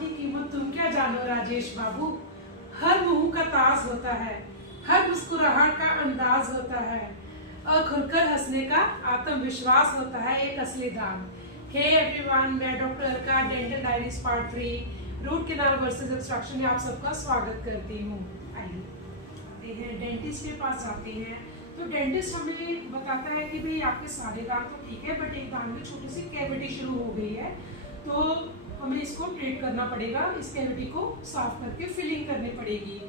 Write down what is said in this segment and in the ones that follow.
की कीमत तुम क्या जानो राजेश बाबू। हर मुंह का ताज होता है, हर मुस्कुराहट का अंदाज होता है और खुलकर हंसने का आत्मविश्वास होता है एक असली दान। हे एवरीवन, मैं doctor Alka, dental diaries part 3 root canal versus extraction में आप सबका स्वागत करती हूँ। आइए हैं डेंटिस्ट के पास जाते हैं तो डेंटिस्ट हमें बताता है कि भाई आपके सारे दांत तो ठीक है, बट एक दांत में छोटी सी कैविटी शुरू हो गई है, तो हमें इसको ट्रीट करना पड़ेगा। इस कैविटी को साफ करके फिलिंग करनी पड़ेगी।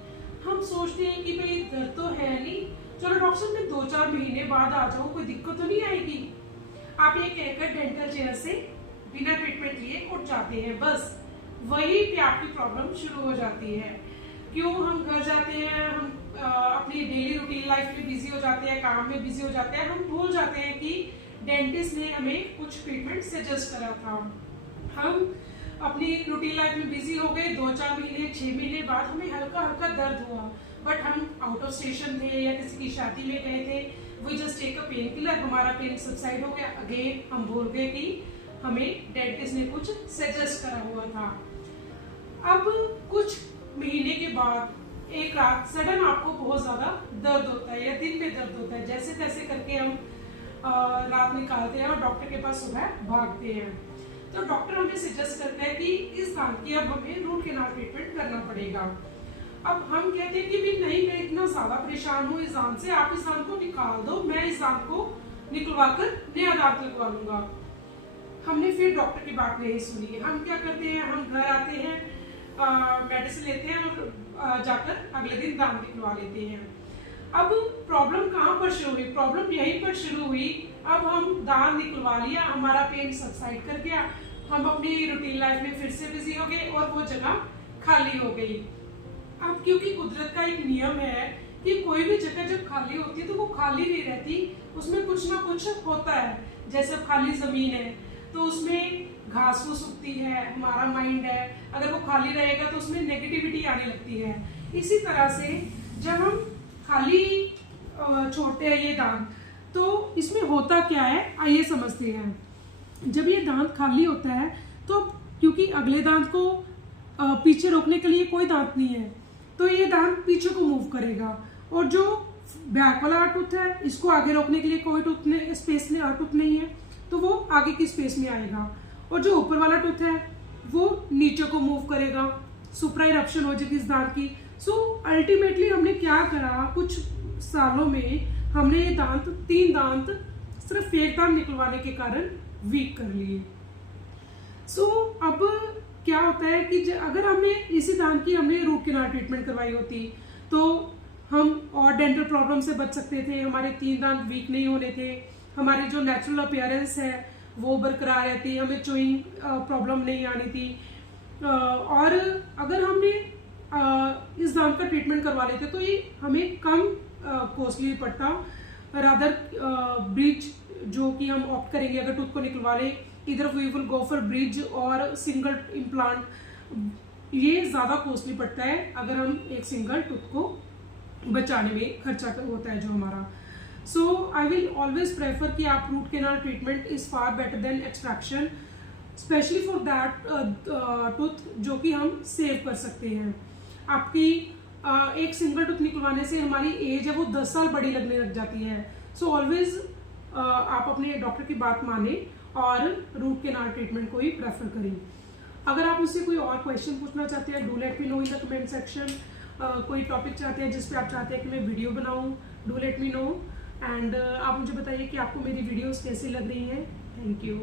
हम सोचते हैं कि भाई दर्द तो है नहीं, चलो डॉक्टर मैं 2-4 महीने बाद आ जाऊँ, कोई दिक्कत तो नहीं आएगी। आप ये कहकर डेंटल चेयर से बिना ट्रीटमेंट लिए उठ जाते हैं, बस वही पे आपकी प्रॉब्लम शुरू हो जाती है। क्यों? हम घर जाते हैं, हम अपनी डेली रूटीन लाइफ में बिजी हो जाते हैं, काम में बिजी हो जाते हैं, हम भूल जाते हैं कि डेंटिस्ट ने हमें कुछ ट्रीटमेंट सजेस्ट करा था। हम अपनी रूटीन लाइफ में बिजी हो गए, 2-4 महीने 6 महीने बाद हमें हल्का हल्का दर्द हुआ, बट हम आउट ऑफ स्टेशन थे या किसी की शादी में गए थे, we just take a painkiller, हमारा पेन सबसाइड हो गया। अगेन हम भूल गए कि हमें डेंटिस्ट ने कुछ सजेस्ट करा हुआ था। अब कुछ महीने के बाद एक रात सडन आपको बहुत ज्यादा दर्द होता है या दिन में दर्द होता है, जैसे तैसे करके हम रात निकालते हैं और डॉक्टर के पास सुबह भागते हैं। तो डॉक्टर हमें सजेस्ट करता है कि इस दांत की अब हमें रूट कैनाल ट्रीटमेंट करना पड़ेगा। अब हम कहते हैं कि नहीं, मैं इतना ज्यादा परेशान हूँ इस दांत से, आप इस दांत को निकाल दो, मैं इस दांत को निकलवा कर नया दांत लगवा लूंगा। हमने फिर डॉक्टर की बात नहीं सुनी। हम क्या करते हैं, हम घर आते हैं, मेडिसिन लेते हैं और जाकर अगले दिन दांत निकलवा लेते हैं। अब प्रॉब्लम कहाँ पर शुरू हुई? प्रॉब्लम यहीं पर शुरू हुई। अब हम दांत निकलवा लिया, हमारा पेन सबसाइड कर गया, हम अपनी रूटीन लाइफ में फिर से बिजी हो गए और वो जगह खाली हो गई। अब क्योंकि कुदरत का एक नियम है कि कोई भी जगह जब खाली होती है तो वो खाली नहीं रहती, उसमें कुछ ना कुछ होता है। जैसे खाली जमीन है तो उसमें घास फूस उगती है, हमारा माइंड है, अगर वो खाली रहेगा तो उसमें नेगेटिविटी आने लगती है। इसी तरह से जब हम खाली छोड़ते हैं ये दांत, तो इसमें होता क्या है आइए समझते हैं। जब ये दांत खाली होता है तो क्योंकि अगले दांत को पीछे रोकने के लिए कोई दांत नहीं है, तो ये दांत पीछे को मूव करेगा, और जो बैक वाला टूथ है इसको आगे रोकने के लिए कोई टूथ नहीं है, तो वो आगे की स्पेस में आएगा, और जो ऊपर वाला टूथ है वो नीचे को मूव करेगा, सुप्रा इरप्शन हो जाएगी इस दांत की। सो अल्टीमेटली हमने क्या करा, कुछ सालों में हमने ये 3 दांत सिर्फ एक दांत निकलवाने के कारण वीक कर लिए। सो अब क्या होता है कि अगर हमने इसी दांत की हमने रूट कैनाल ट्रीटमेंट करवाई होती तो हम और डेंटल प्रॉब्लम से बच सकते थे, हमारे 3 दांत वीक नहीं होने थे, हमारी जो नेचुरल अपीयरेंस है वो बरकरार रहती, हमें चोइंग प्रॉब्लम नहीं आनी थी। और अगर हमने इस दांत का ट्रीटमेंट करवा लेते तो ये हमें कम कॉस्टली पड़ता। रादर ब्रिज जो कि हम ऑप्ट करेंगे अगर टूथ को निकलवा लें, इधर we will go for bridge और सिंगल इम्प्लांट, ये ज़्यादा कॉस्टली पड़ता है अगर हम एक सिंगल टूथ को बचाने में खर्चा होता है जो हमारा। So I will always prefer कि आप root canal treatment is far better than extraction, especially for that tooth जो कि हम सेव कर सकते हैं। आपकी एक सिंगल टूथ निकलवाने से हमारी एज है वो 10 साल बड़ी लगने लग जाती है। सो ऑलवेज आप अपने डॉक्टर की बात माने और रूट कैनाल ट्रीटमेंट को ही प्रेफर करें। अगर आप मुझसे कोई और क्वेश्चन पूछना चाहते हैं, do let me know in the comment section. कोई टॉपिक चाहते हैं जिस पे आप चाहते हैं कि मैं वीडियो बनाऊं, do let me know. And आप मुझे बताइए कि आपको मेरी वीडियोस कैसी लग रही हैं। Thank you.